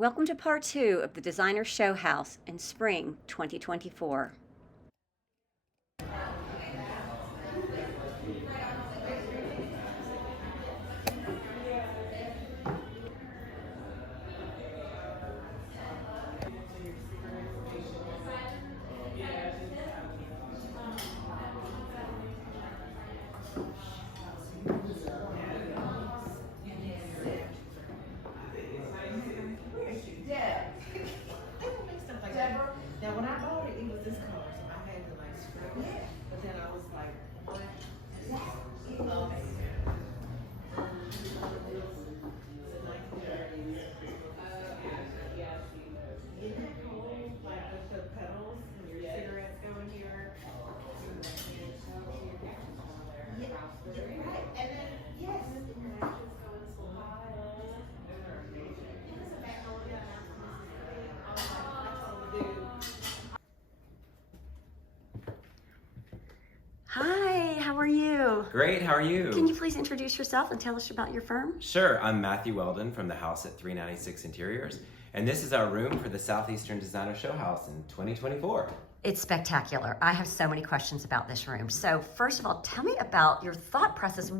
Welcome to part 2 of the Designer Showhouse in spring 2024. Now, when I bought it, it was this color, so I had to like strip it. But then I was like, what? Isn't it cool? Like with the petals and your cigarettes go in here. Yeah, right. And then, yes. Hi, how are you? Great, how are you? Can you please introduce yourself and tell us about your firm? Sure, I'm Matthew Weldon from the house at 396 Interiors, and this is our room for the Southeastern Designer Showhouse in 2024. It's spectacular. I have so many questions about this room. So first of all, tell me about your thought process.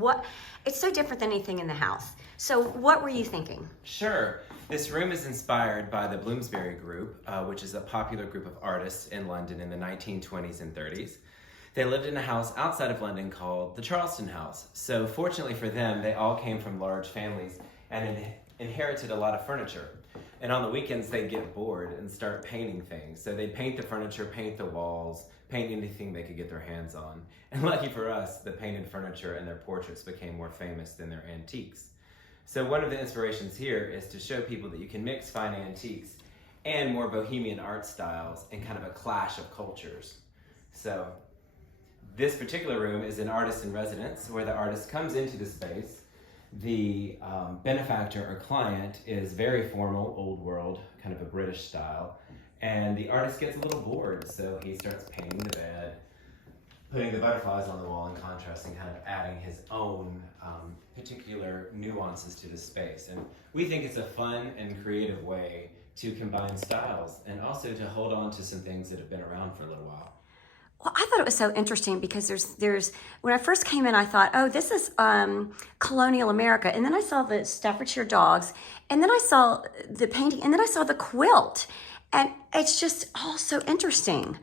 It's so different than anything in the house. So what were you thinking? Sure, this room is inspired by the Bloomsbury Group, which is a popular group of artists in London in the 1920s and 30s. They lived in a house outside of London called the Charleston House. So fortunately for them, they all came from large families and inherited a lot of furniture. And on the weekends, they'd get bored and start painting things. So they'd paint the furniture, paint the walls, paint anything they could get their hands on. And lucky for us, the painted furniture and their portraits became more famous than their antiques. So one of the inspirations here is to show people that you can mix fine antiques and more bohemian art styles and kind of a clash of cultures. So this particular room is an artist in residence where the artist comes into the space. The benefactor or client is very formal, old world, kind of a British style. And the artist gets a little bored, so he starts painting the bed, putting the butterflies on the wall in contrast and kind of adding his own particular nuances to the space. And we think it's a fun and creative way to combine styles and also to hold on to some things that have been around for a little while. Well, I thought it was so interesting because there's when I first came in, I thought, oh, this is colonial America. And then I saw the Staffordshire dogs, and then I saw the painting, and then I saw the quilt. And it's just all so interesting.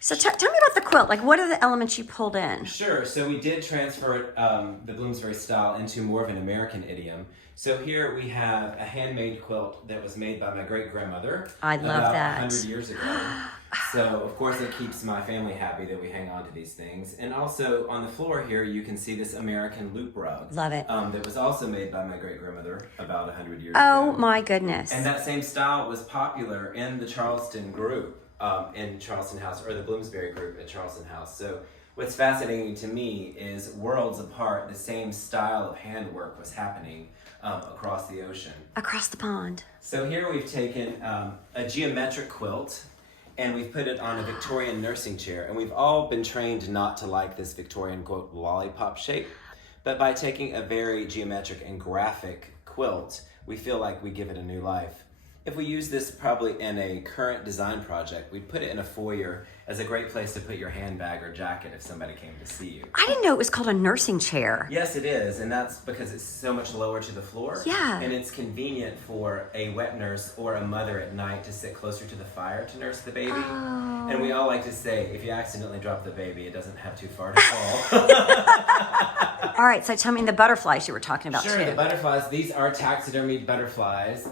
So tell me about the quilt. Like, what are the elements you pulled in? Sure. So we did transfer the Bloomsbury style into more of an American idiom. So here we have a handmade quilt that was made by my great-grandmother. I love that. 100 years ago. So, of course, it keeps my family happy that we hang on to these things. And also, on the floor here, you can see this American loop rug. Love it. That was also made by my great-grandmother about 100 years Oh, ago. my goodness. And that same style was popular in the Charleston group in Charleston House, or the Bloomsbury group at Charleston House. So what's fascinating to me is worlds apart, the same style of handwork was happening across the ocean. Across the pond. So here we've taken a geometric quilt and we've put it on a Victorian nursing chair. And we've all been trained not to like this Victorian, quote, lollipop shape. But by taking a very geometric and graphic quilt, we feel like we give it a new life. If we use this probably in a current design project, we'd put it in a foyer as a great place to put your handbag or jacket if somebody came to see you. I didn't know it was called a nursing chair. Yes, it is, and that's because it's so much lower to the floor. Yeah. And it's convenient for a wet nurse or a mother at night to sit closer to the fire to nurse the baby. Oh. And we all like to say, if you accidentally drop the baby, it doesn't have too far to fall. All right, so tell me the butterflies you were talking about Sure, too. the butterflies, these are taxidermied butterflies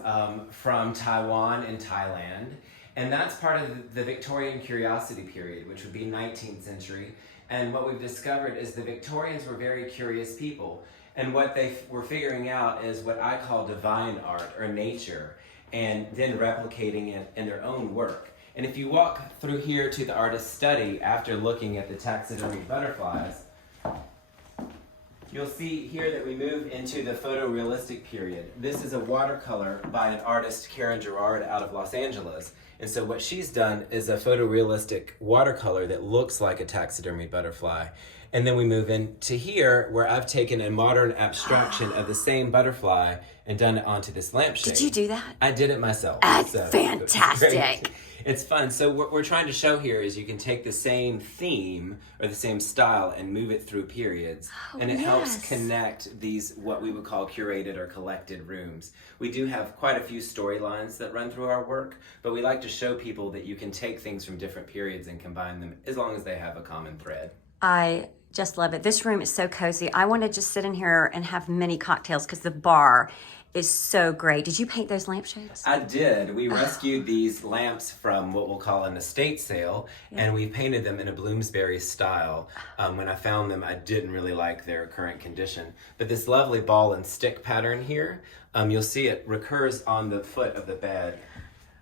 from Taiwan and Thailand. And that's part of the Victorian curiosity period, which would be 19th century. And what we've discovered is the Victorians were very curious people. And what they were figuring out is what I call divine art or nature, and then replicating it in their own work. And if you walk through here to the artist's study after looking at the taxidermied butterflies, You'll see here that we move into the photorealistic period. This is a watercolor by an artist, Karen Gerard, out of Los Angeles. And so what she's done is a photorealistic watercolor that looks like a taxidermy butterfly. And then we move into here, where I've taken a modern abstraction of the same butterfly and done it onto this lampshade. Did you do that? I did it myself. That's So fantastic. it's fun. So what we're trying to show here is you can take the same theme or the same style and move it through periods. And it helps yes. connect these, what we would call curated or collected rooms. We do have quite a few storylines that run through our work, but we like to show people that you can take things from different periods and combine them as long as they have a common thread. I just love it. This room is so cozy. I want to just sit in here and have many cocktails because the bar is so great. Did you paint those lampshades? I did. We rescued these lamps from what we'll call an estate sale, and we painted them in a Bloomsbury style. When I found them, I didn't really like their current condition. But this lovely ball and stick pattern here, you'll see it recurs on the foot of the bed.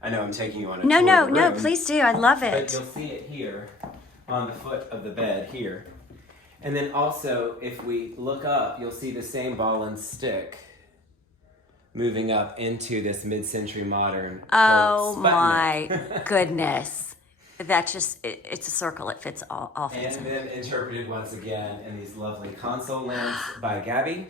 I know I'm taking you on a tour of the No, room, please do. I love but it. you'll see it here on the foot of the bed here. And then also, if we look up, you'll see the same ball and stick moving up into this mid-century modern. Oh Sputnik. my goodness. That's just, it's a circle. It fits all fits And in. then interpreted once again in these lovely console lamps by Gabby.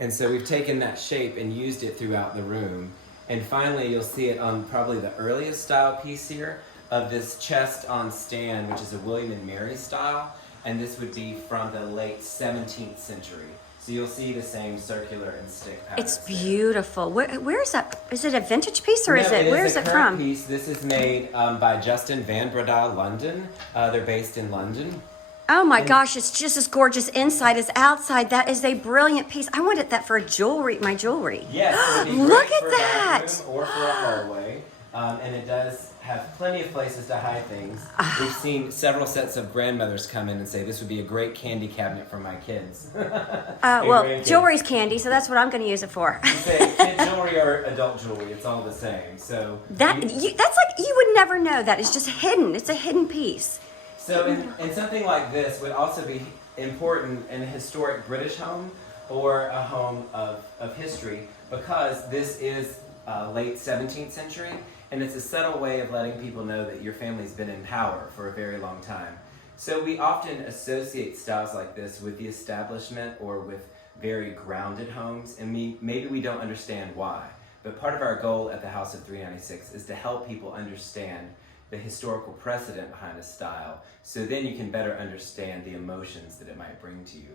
And so we've taken that shape and used it throughout the room. And finally, you'll see it on probably the earliest style piece here of this chest on stand, which is a William and Mary style. And this would be from the late 17th century. So you'll see the same circular and stick patterns. It's beautiful. Where is that? Is it a vintage piece or is it? Where is a it current from? piece. This is made by Justin Van Breda, London. They're based in London. Oh my gosh, it's just as gorgeous inside as outside. That is a brilliant piece. I wanted that for jewelry, my jewelry. Yes, it would be Look great at for a that. bathroom or for a hallway. And it does have plenty of places to hide things. We've seen several sets of grandmothers come in and say this would be a great candy cabinet for my kids. And Well, grandkids. jewelry's candy, so that's what I'm going to use it for. You say kid jewelry or adult jewelry, it's all the same. So That's like, you would never know that. It's just hidden. It's a hidden piece. So in something like this would also be important in a historic British home or a home of history, because this is late 17th century, and it's a subtle way of letting people know that your family's been in power for a very long time. So we often associate styles like this with the establishment or with very grounded homes, and maybe we don't understand why. But part of our goal at the House of 396 is to help people understand the historical precedent behind a style, so then you can better understand the emotions that it might bring to you.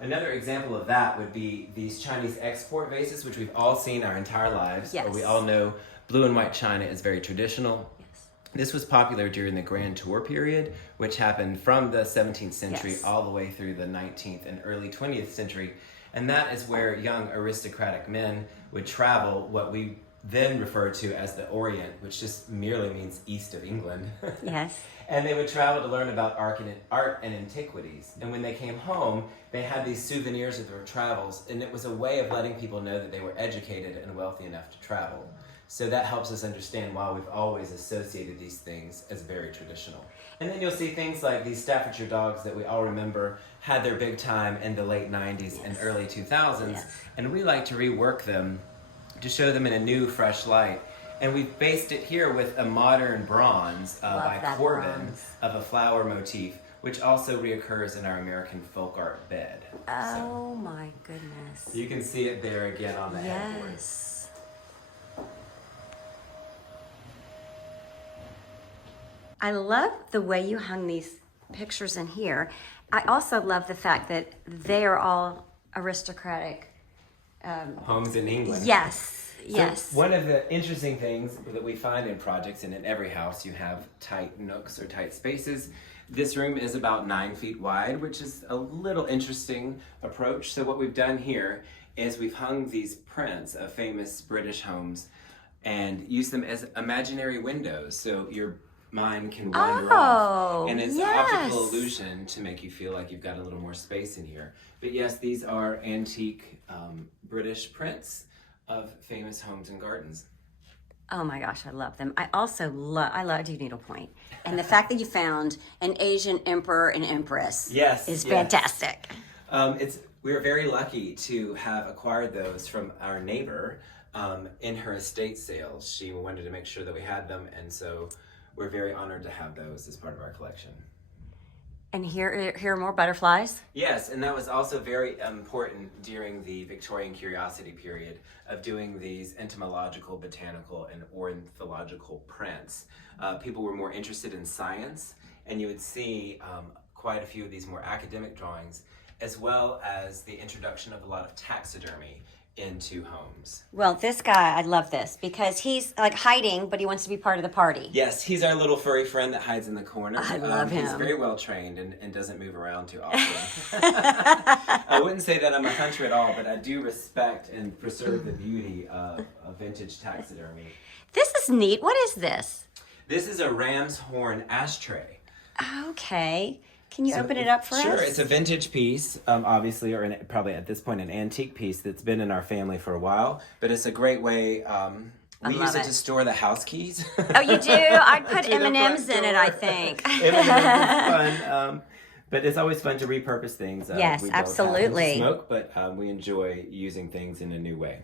Another example of that would be these Chinese export vases, which we've all seen our entire lives. Yes. Or we all know blue and white china is very traditional. Yes. This was popular during the Grand Tour period, which happened from the 17th century Yes. all the way through the 19th and early 20th century. And that is where young aristocratic men would travel what we then refer to as the Orient, which just merely means east of England. Yes. And they would travel to learn about art and antiquities. And when they came home, they had these souvenirs of their travels, and it was a way of letting people know that they were educated and wealthy enough to travel. So that helps us understand why we've always associated these things as very traditional. And then you'll see things like these Staffordshire dogs that we all remember had their big time in the late 90s and early 2000s. Yes. And we like to rework them to show them in a new, fresh light. And we've based it here with a modern bronze Love by that Corbin bronze. of a flower motif, which also reoccurs in our American folk art bed. Oh my goodness. So you can see it there again on the headboard. Yes. I love the way you hung these pictures in here. I also love the fact that they are all aristocratic. Homes in England. Yes, So yes. one of the interesting things that we find in projects, and in every house you have tight nooks or tight spaces. This room is about 9 feet wide, which is a little interesting approach. So what we've done here is we've hung these prints of famous British homes and used them as imaginary windows. So your mind can wander off. And it's an optical yes. illusion to make you feel like you've got a little more space in here. But yes, these are antique British prints of famous homes and gardens. Oh my gosh, I love them. I also love you needlepoint. And the fact that you found an Asian emperor and empress Yes, is yes. fantastic. We're very lucky to have acquired those from our neighbor in her estate sales. She wanted to make sure that we had them, and so we're very honored to have those as part of our collection. And here are more butterflies. Yes, and that was also very important during the Victorian Curiosity period of doing these entomological, botanical, and ornithological prints. People were more interested in science, and you would see quite a few of these more academic drawings, as well as the introduction of a lot of taxidermy into homes. Well, this guy, I love this because he's like hiding, but he wants to be part of the party. Yes, he's our little furry friend that hides in the corner. I love him. He's very well trained and doesn't move around too often. I wouldn't say that I'm a hunter at all, but I do respect and preserve the beauty of vintage taxidermy. This is neat. What is this? This is a ram's horn ashtray. Okay. Can you open it up for us? Sure, it's a vintage piece, obviously, or probably at this point an antique piece that's been in our family for a while, but it's a great way, we use it to store the house keys. Oh, you do? I'd put M&Ms in it, I think. M&Ms is fun, but it's always fun to repurpose things. Yes, we don't absolutely. Smoke, but we enjoy using things in a new way.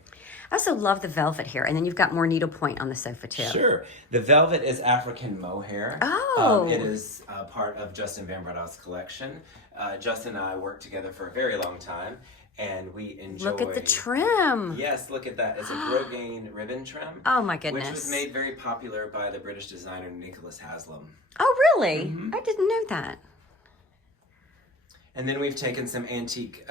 I also love the velvet here, and then you've got more needlepoint on the sofa too. Sure. The velvet is African mohair. Oh. It is part of Justin Van Brada's collection. Justin and I worked together for a very long time, and we enjoy... Look at the trim. Yes, look at that. It's a Grosgain ribbon trim. Oh my goodness. Which was made very popular by the British designer Nicholas Haslam. Oh really? Mm-hmm. I didn't know that. And then we've taken some antique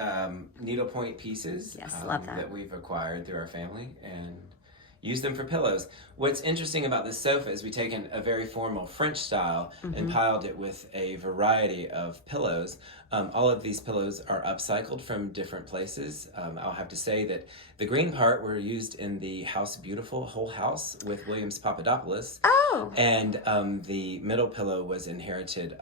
needlepoint pieces love that. That we've acquired through our family and used them for pillows. What's interesting about this sofa is we've taken a very formal French style and piled it with a variety of pillows. All of these pillows are upcycled from different places. I'll have to say that the green part were used in the House Beautiful whole house with Williams Papadopoulos. Oh. And the middle pillow was inherited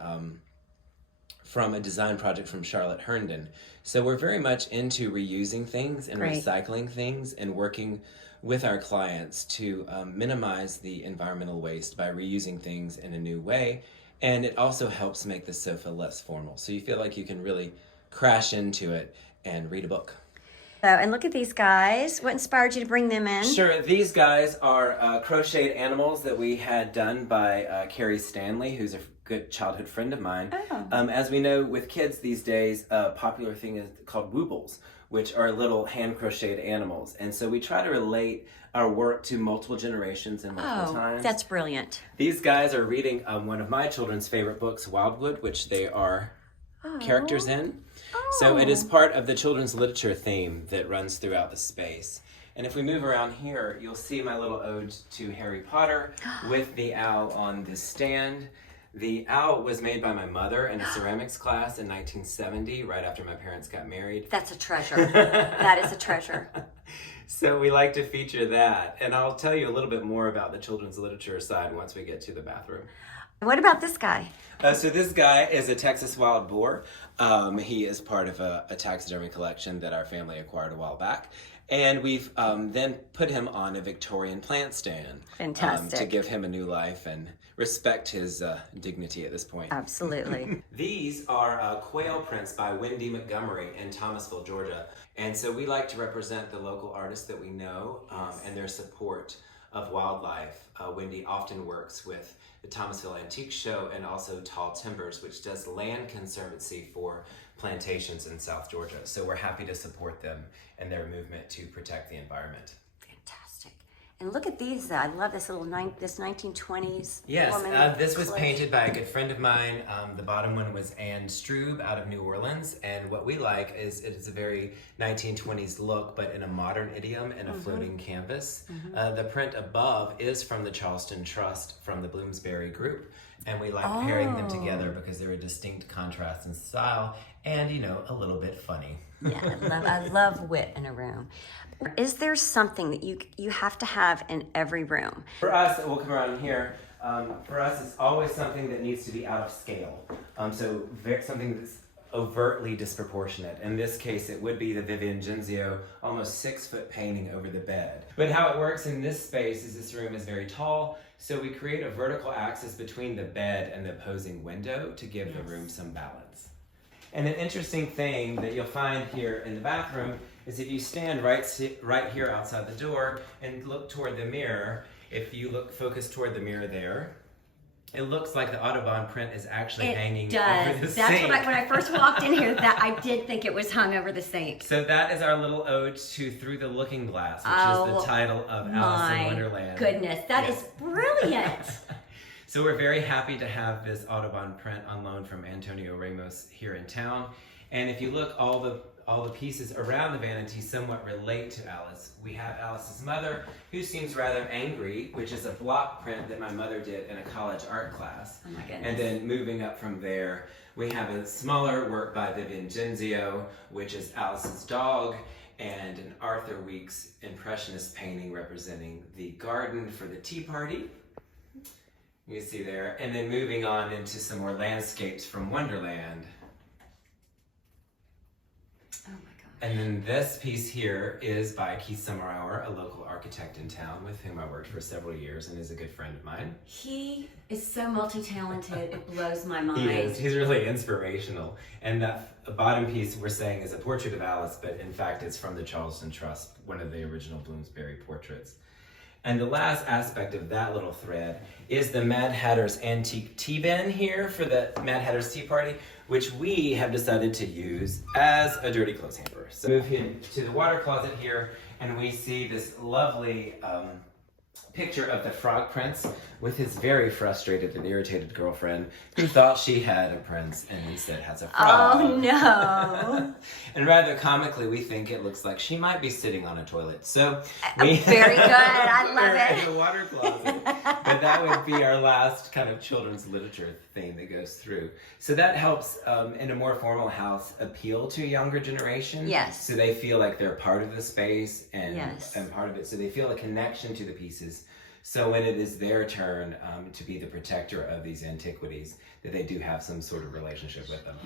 from a design project from Charlotte Herndon. So we're very much into reusing things and recycling things and working with our clients to minimize the environmental waste by reusing things in a new way. And it also helps make the sofa less formal. So you feel like you can really crash into it and read a book. So, and look at these guys. What inspired you to bring them in? Sure. These guys are crocheted animals that we had done by Carrie Stanley, who's a good childhood friend of mine. Oh. As we know, with kids these days, a popular thing is called woobles, which are little hand-crocheted animals. And so we try to relate our work to multiple generations and multiple times. That's brilliant. These guys are reading one of my children's favorite books, Wildwood, which they are characters in. So it is part of the children's literature theme that runs throughout the space. And if we move around here, you'll see my little ode to Harry Potter with the owl on this stand. The owl was made by my mother in a ceramics class in 1970, right after my parents got married. That's a treasure. That is a treasure. So we like to feature that. And I'll tell you a little bit more about the children's literature side once we get to the bathroom. What about this guy? So this guy is a Texas wild boar. He is part of a taxidermy collection that our family acquired a while back. And we've then put him on a Victorian plant stand. Fantastic. To give him a new life and respect his dignity at this point. Absolutely. These are quail prints by Wendy Montgomery in Thomasville, Georgia. And so we like to represent the local artists that we know and their support of wildlife. Wendy often works with the Thomasville Antique Show and also Tall Timbers, which does land conservancy for plantations in South Georgia. So we're happy to support them and their movement to protect the environment. Fantastic. And look at these. I love this little this 1920s Yes, woman. this was painted by a good friend of mine. The bottom one was Anne Strube out of New Orleans. And what we like is it is a very 1920s look, but in a modern idiom and a floating canvas. The print above is from the Charleston Trust from the Bloomsbury Group. And we like pairing them together because they're a distinct contrast in style and, you know, a little bit funny. Yeah, I love wit in a room. Is there something that you have to have in every room? For us, we'll come around here. For us, it's always something that needs to be out of scale. Something that's overtly disproportionate. In this case, it would be the Vivian Genzio almost 6-foot painting over the bed. But how it works in this space is this room is very tall, so we create a vertical axis between the bed and the opposing window to give the room some balance. And an interesting thing that you'll find here in the bathroom is if you stand right here outside the door and look toward the mirror, if you focus toward the mirror there, it looks like the Audubon print is actually hanging over the That's sink. when I first walked in here, that I did think it was hung over the sink. So that is our little ode to Through the Looking Glass, which is the title of Alice in Wonderland. Goodness, that is brilliant. So we're very happy to have this Audubon print on loan from Antonio Ramos here in town. And if you look, all the pieces around the vanity somewhat relate to Alice. We have Alice's mother, who seems rather angry, which is a block print that my mother did in a college art class. Oh my goodness. And then moving up from there, we have a smaller work by Vivian Genzio, which is Alice's dog, and an Arthur Weeks Impressionist painting representing the garden for the tea party. You can see there. And then moving on into some more landscapes from Wonderland. Oh my God. And then this piece here is by Keith Summerhour, a local architect in town with whom I worked for several years and is a good friend of mine. He is so multi-talented, it blows my mind. He is. He's really inspirational. And that bottom piece we're saying is a portrait of Alice, but in fact it's from the Charleston Trust, one of the original Bloomsbury portraits. And the last aspect of that little thread is the Mad Hatter's antique tea bin here for the Mad Hatter's Tea Party, which we have decided to use as a dirty clothes hamper. So move into the water closet here, and we see this lovely picture of the Frog Prince with his very frustrated and irritated girlfriend who thought she had a prince and instead has a frog. Oh no. And rather comically, we think it looks like she might be sitting on a toilet. So we very good. I love it. in the water closet. But that would be our last kind of children's literature theme that goes through. So that helps in a more formal house appeal to a younger generation. Yes. So they feel like they're part of the space and Yes. and part of it. So they feel a connection to the pieces. So when it is their turn to be the protector of these antiquities, that they do have some sort of relationship with them.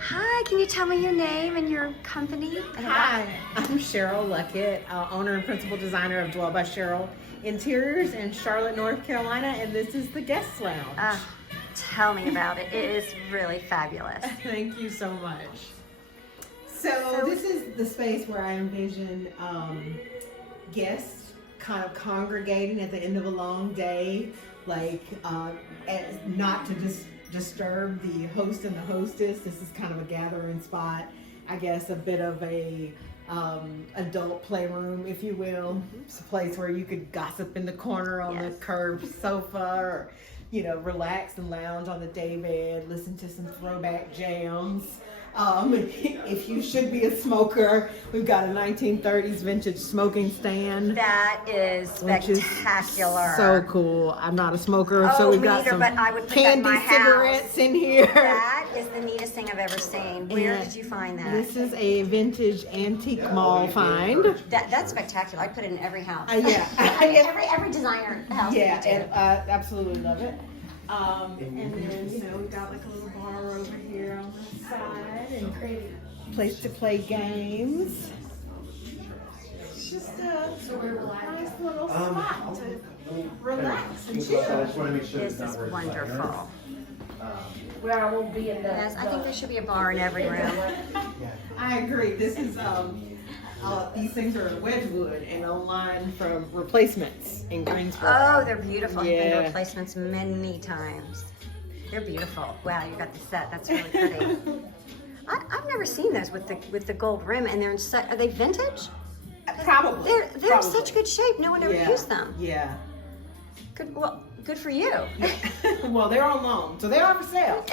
Hi, can you tell me your name and your company? Hi, I'm Cheryl Luckett, owner and principal designer of Dwell by Cheryl Interiors in Charlotte, North Carolina, and this is the guest lounge. Tell me about it. It is really fabulous. Thank you so much. So this is the space where I envision guests kind of congregating at the end of a long day, like not to disturb the host and the hostess. This is kind of a gathering spot, I guess, a bit of a adult playroom, if you will. It's a place where you could gossip in the corner on the curved sofa, or relax and lounge on the daybed, listen to some throwback jams. If you should be a smoker, we've got a 1930s vintage smoking stand. That is spectacular. So cool. I'm not a smoker, so we've got some but I would put candy that in my cigarettes house. in here. That is the neatest thing I've ever seen. Where did you find that? This is a vintage antique mall find. That's spectacular. I put it in every house. Yeah. every designer house. Yeah, we do. and absolutely love it. And then, we've got like a little bar over here on the side and place to play games. It's just a nice little spot to relax and chill. This is wonderful. Where I won't be in the. Yes, I think there should be a bar in every room. I agree. This is these things are in Wedgwood and online from Replacements in Greensboro. Oh, they're beautiful. I've been to Yeah. Replacements many times. They're beautiful. Wow, you got the set. That's really pretty. I've never seen those with the gold rim, and they're in are they vintage? Probably. They're in such good shape. No one ever used them. Yeah. Good. Well, good for you. Well, they're on loan, so they are for sale.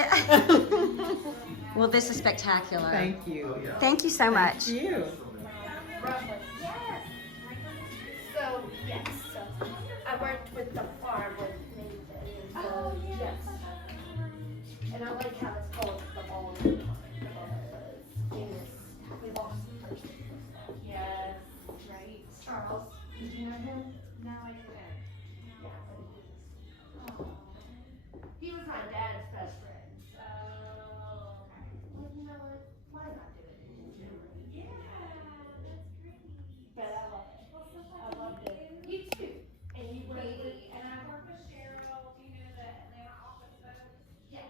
Well, this is spectacular. Thank you. Thank you so much. Thank you. So, yes, so I worked with the farm with Nathan. So, yes. And I like how it's called the ball because we lost the person. Yes, right. Charles, did you know him? No, I didn't. Yeah, but he was my dad's best friend. So, well, you know what? Why not do it in his memory? Yeah, that's great. But I love it. I loved it. You too. And you were and I work with Cheryl. Do you know the Atlanta office folks? Yes.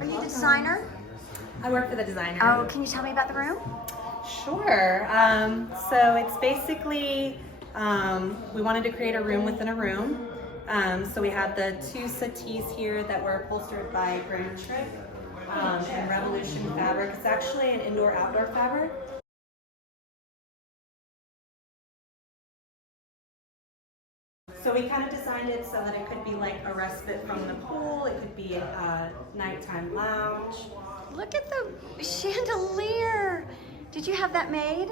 Are you the designer? I work for the designer. Oh, can you tell me about the room? Sure. So it's basically, we wanted to create a room within a room. So we have the 2 settees here that were upholstered by Grand Trick and Revolution fabric. It's actually an indoor-outdoor fabric. So we kind of designed it so that it could be like a respite from the pool. It could be a nighttime lounge. Look at the chandelier. Did you have that made?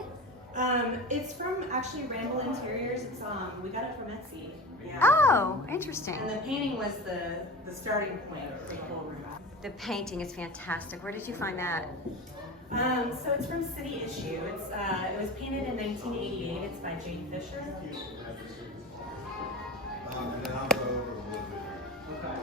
It's from actually Ramble Interiors. It's we got it from Etsy. Yeah. Oh, interesting. And the painting was the starting point for the whole room. The painting is fantastic. Where did you find that? So it's from City Issue. It was painted in 1988. It's by Jane Fisher. And then I'll go over a little bit. Okay.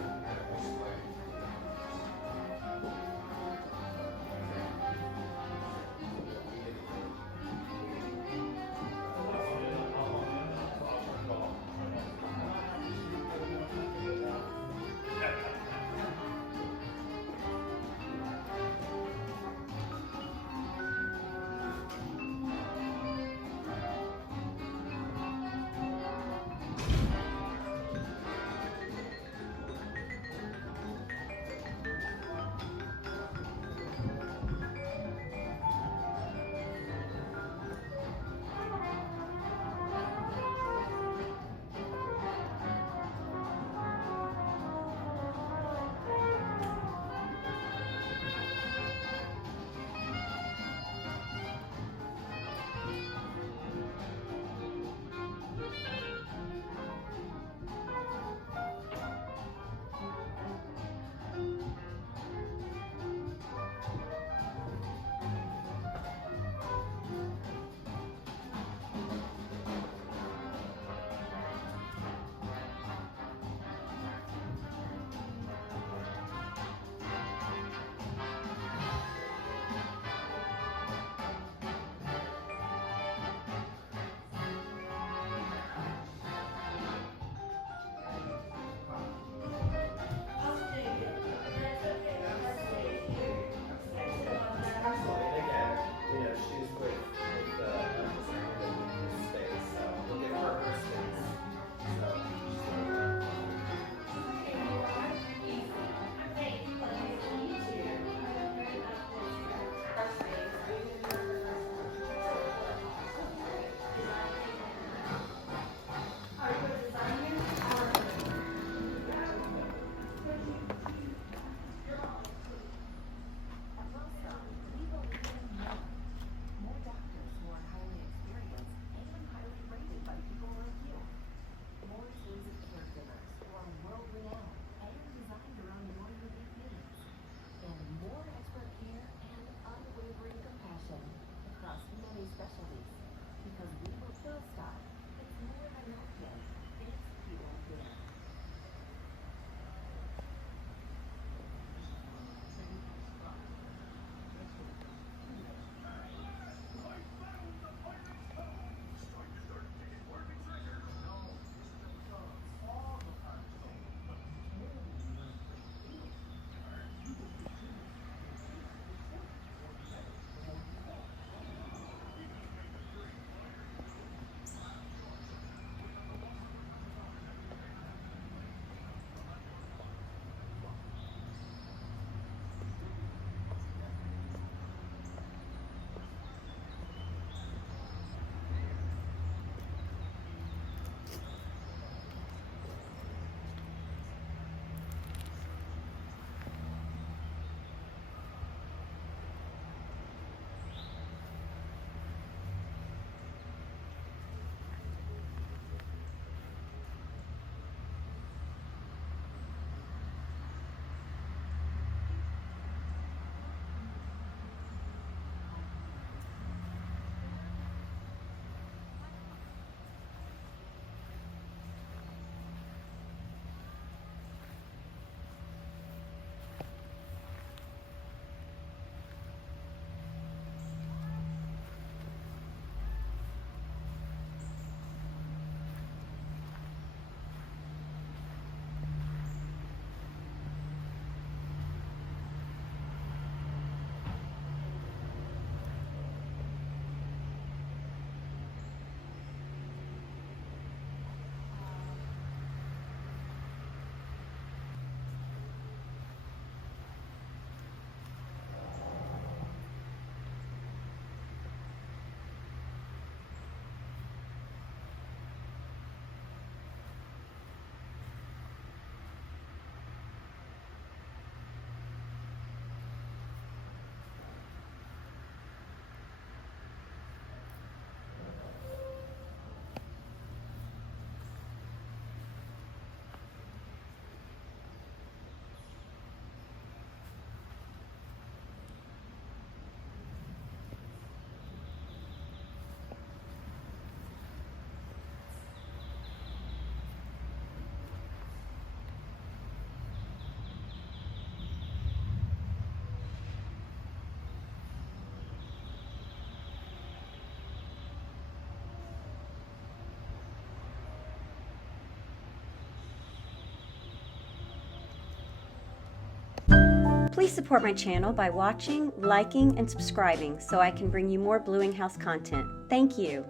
Please support my channel by watching, liking, and subscribing so I can bring you more Bluing House content. Thank you.